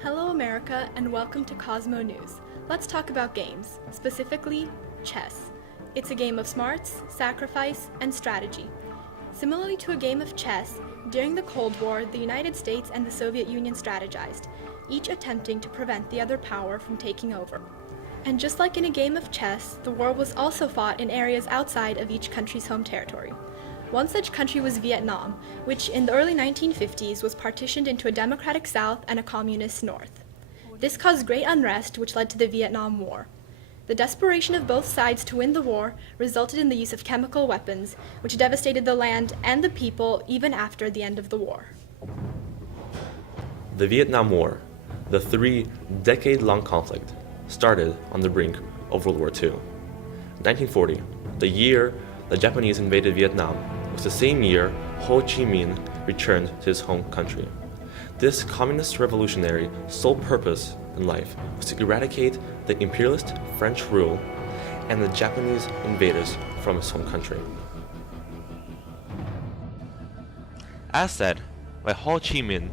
Hello America, and welcome to Cosmo News. Let's talk about games, specifically chess. It's a game of smarts, sacrifice, and strategy. Similarly to a game of chess, during the Cold War, the United States and the Soviet Union strategized, each attempting to prevent the other power from taking over. And just like in a game of chess, the war was also fought in areas outside of each country's home territory. One such country was Vietnam, which in the early 1950s was partitioned into a democratic South and a communist North. This caused great unrest, which led to the Vietnam War. The desperation of both sides to win the war resulted in the use of chemical weapons, which devastated the land and the people even after the end of the war. The Vietnam War, the 3-decade-long conflict, started on the brink of World War II. 1940, the year the Japanese invaded Vietnam, was the same year Ho Chi Minh returned to his home country. This communist revolutionary sole purpose in life was to eradicate the imperialist French rule and the Japanese invaders from his home country. As said by Ho Chi Minh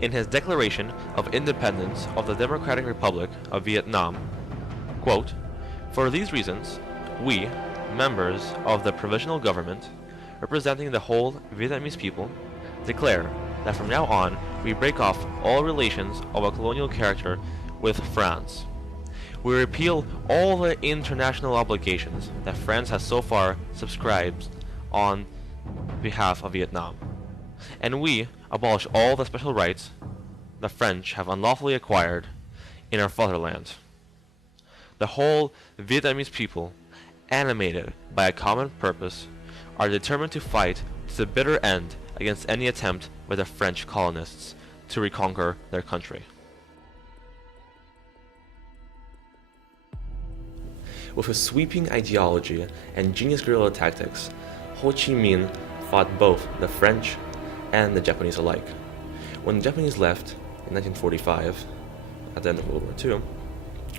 in his Declaration of Independence of the Democratic Republic of Vietnam, quote, "For these reasons, we, members of the Provisional Government, representing the whole Vietnamese people, declare that from now on we break off all relations of a colonial character with France. We repeal all the international obligations that France has so far subscribed on behalf of Vietnam, and we abolish all the special rights the French have unlawfully acquired in our fatherland. The whole Vietnamese people, animated by a common purpose, are determined to fight to the bitter end against any attempt by the French colonists to reconquer their country." With his sweeping ideology and genius guerrilla tactics, Ho Chi Minh fought both the French and the Japanese alike. When the Japanese left in 1945, at the end of World War II,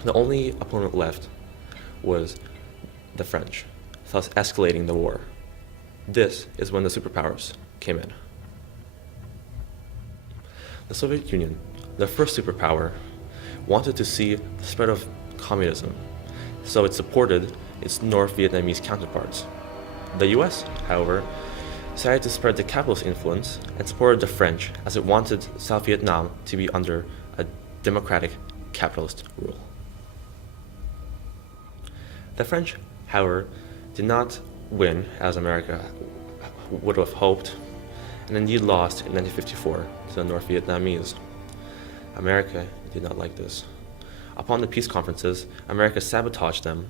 the only opponent left was the French, thus escalating the war. This is when the superpowers came in. The Soviet Union, the first superpower, wanted to see the spread of communism, so it supported its North Vietnamese counterparts. The US, however, decided to spread the capitalist influence and supported the French as it wanted South Vietnam to be under a democratic capitalist rule. The French, however, did not win as America would have hoped, and indeed lost in 1954 to the North Vietnamese. America did not like this. Upon the peace conferences, America sabotaged them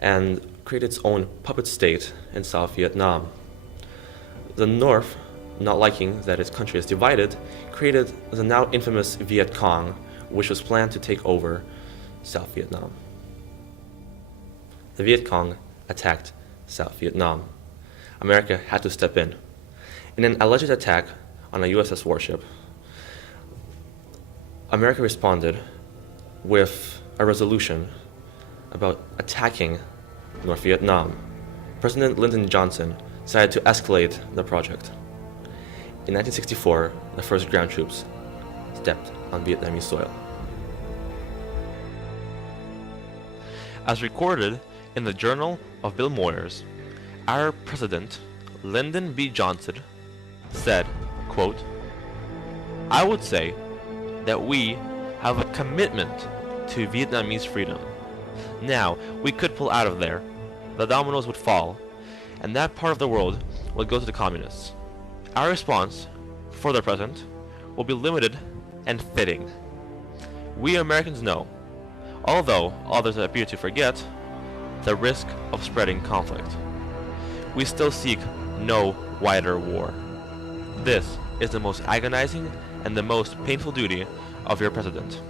and created its own puppet state in South Vietnam. The North, not liking that its country is divided, created the now infamous Viet Cong, which was planned to take over South Vietnam. The Viet Cong attacked South Vietnam. America had to step in. In an alleged attack on a USS warship, America responded with a resolution about attacking North Vietnam. President Lyndon Johnson decided to escalate the project. In 1964, the first ground troops stepped on Vietnamese soil. As recorded in the Journal of Bill Moyers, our president, Lyndon B. Johnson, said, quote, "I would say that we have a commitment to Vietnamese freedom. Now, we could pull out of there, the dominoes would fall, and that part of the world would go to the communists. Our response, for the present, will be limited and fitting. We Americans know, although others appear to forget, the risk of spreading conflict. We still seek no wider war. This is the most agonizing and the most painful duty of your president."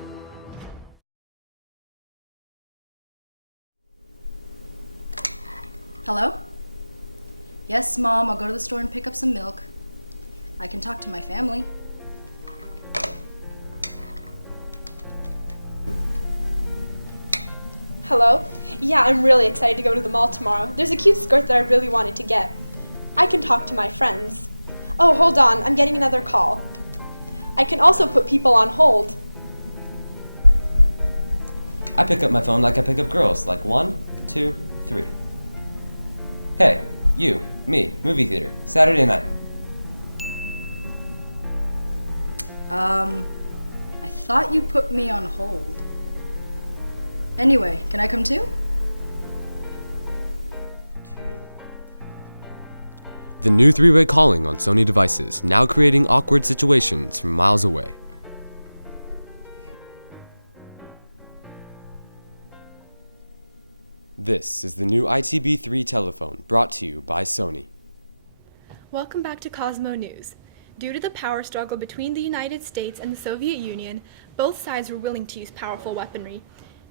Welcome back to Cosmo News. Due to the power struggle between the United States and the Soviet Union, both sides were willing to use powerful weaponry.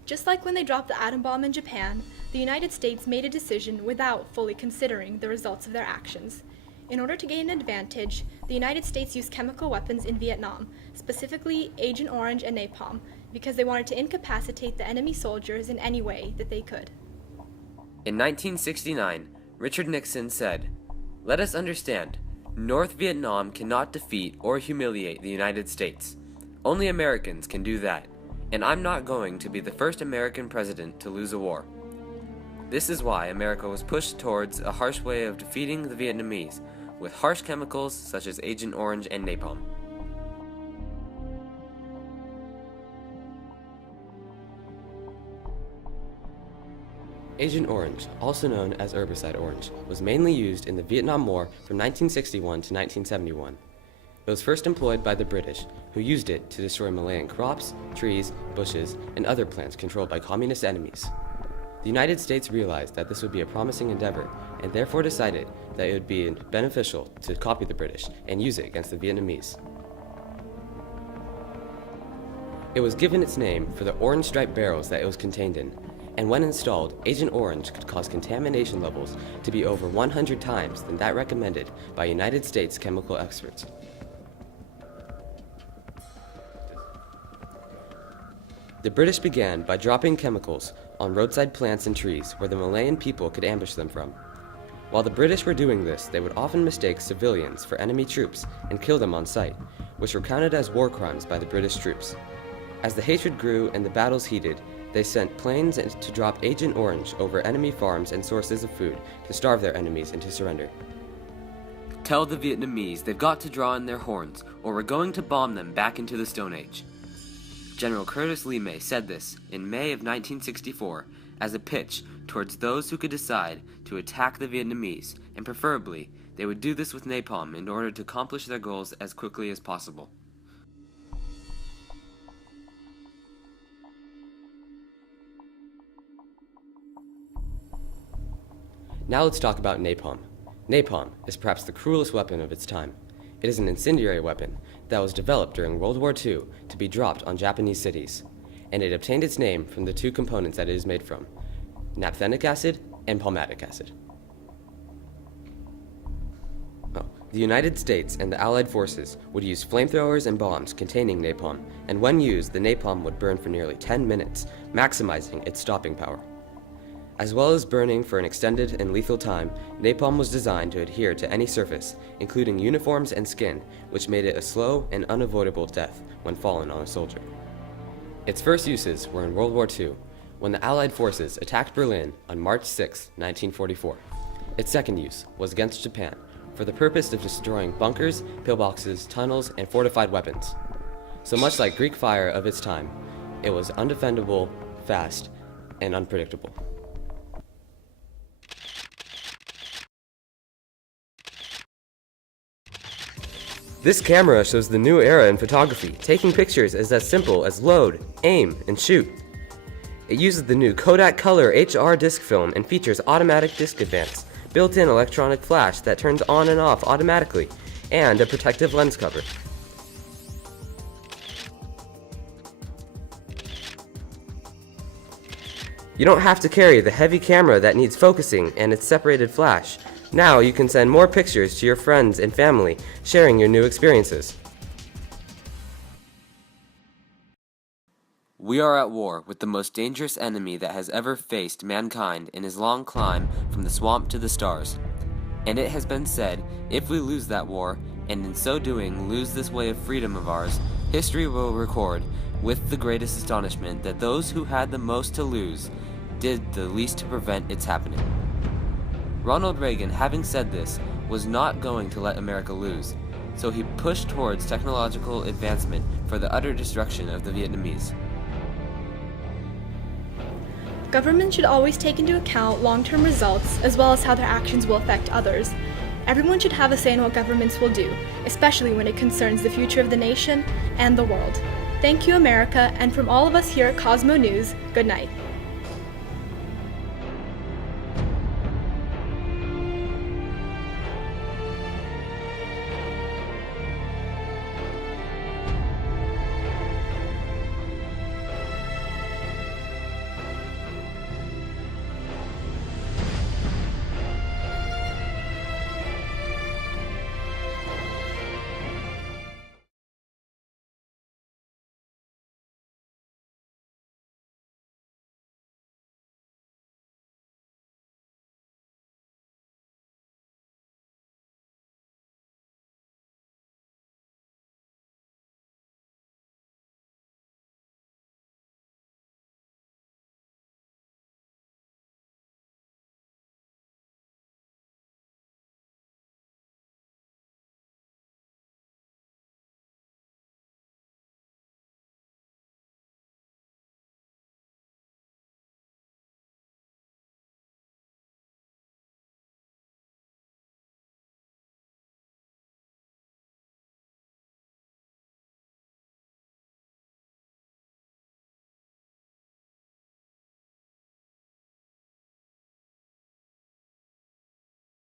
Just like when they dropped the atom bomb in Japan, the United States made a decision without fully considering the results of their actions. In order to gain an advantage, the United States used chemical weapons in Vietnam, specifically Agent Orange and napalm, because they wanted to incapacitate the enemy soldiers in any way that they could. In 1969, Richard Nixon said, "Let us understand, North Vietnam cannot defeat or humiliate the United States. Only Americans can do that, and I'm not going to be the first American president to lose a war." This is why America was pushed towards a harsh way of defeating the Vietnamese, with harsh chemicals such as Agent Orange and napalm. Agent Orange, also known as herbicide orange, was mainly used in the Vietnam War from 1961 to 1971. It was first employed by the British, who used it to destroy Malayan crops, trees, bushes, and other plants controlled by communist enemies. The United States realized that this would be a promising endeavor, and therefore decided that it would be beneficial to copy the British and use it against the Vietnamese. It was given its name for the orange striped barrels that it was contained in, and when installed, Agent Orange could cause contamination levels to be over 100 times than that recommended by United States chemical experts. The British began by dropping chemicals on roadside plants and trees where the Malayan people could ambush them from. While the British were doing this, they would often mistake civilians for enemy troops and kill them on sight, which were counted as war crimes by the British troops. As the hatred grew and the battles heated, they sent planes to drop Agent Orange over enemy farms and sources of food to starve their enemies into surrender. Tell the Vietnamese they've got to draw in their horns, or we're going to bomb them back into the Stone Age. General Curtis Lee May said this in May of 1964 as a pitch towards those who could decide to attack the Vietnamese, and preferably they would do this with napalm in order to accomplish their goals as quickly as possible. Now let's talk about napalm. Napalm is perhaps the cruelest weapon of its time. It is an incendiary weapon that was developed during World War II to be dropped on Japanese cities, and it obtained its name from the two components that it is made from, naphthenic acid and palmatic acid. The United States and the Allied forces would use flamethrowers and bombs containing napalm, and when used, the napalm would burn for nearly 10 minutes, maximizing its stopping power. As well as burning for an extended and lethal time, napalm was designed to adhere to any surface, including uniforms and skin, which made it a slow and unavoidable death when fallen on a soldier. Its first uses were in World War II, when the Allied forces attacked Berlin on March 6, 1944. Its second use was against Japan, for the purpose of destroying bunkers, pillboxes, tunnels, and fortified weapons. So much like Greek fire of its time, it was undefendable, fast, and unpredictable. This camera shows the new era in photography. Taking pictures is as simple as load, aim, and shoot. It uses the new Kodak Color HR disc film and features automatic disc advance, built-in electronic flash that turns on and off automatically, and a protective lens cover. You don't have to carry the heavy camera that needs focusing and its separated flash. Now you can send more pictures to your friends and family, sharing your new experiences. We are at war with the most dangerous enemy that has ever faced mankind in his long climb from the swamp to the stars. And it has been said, if we lose that war, and in so doing lose this way of freedom of ours, history will record with the greatest astonishment that those who had the most to lose did the least to prevent its happening. Ronald Reagan, having said this, was not going to let America lose, so he pushed towards technological advancement for the utter destruction of the Vietnamese. Government should always take into account long-term results as well as how their actions will affect others. Everyone should have a say in what governments will do, especially when it concerns the future of the nation and the world. Thank you, America, and from all of us here at Cosmo News, good night.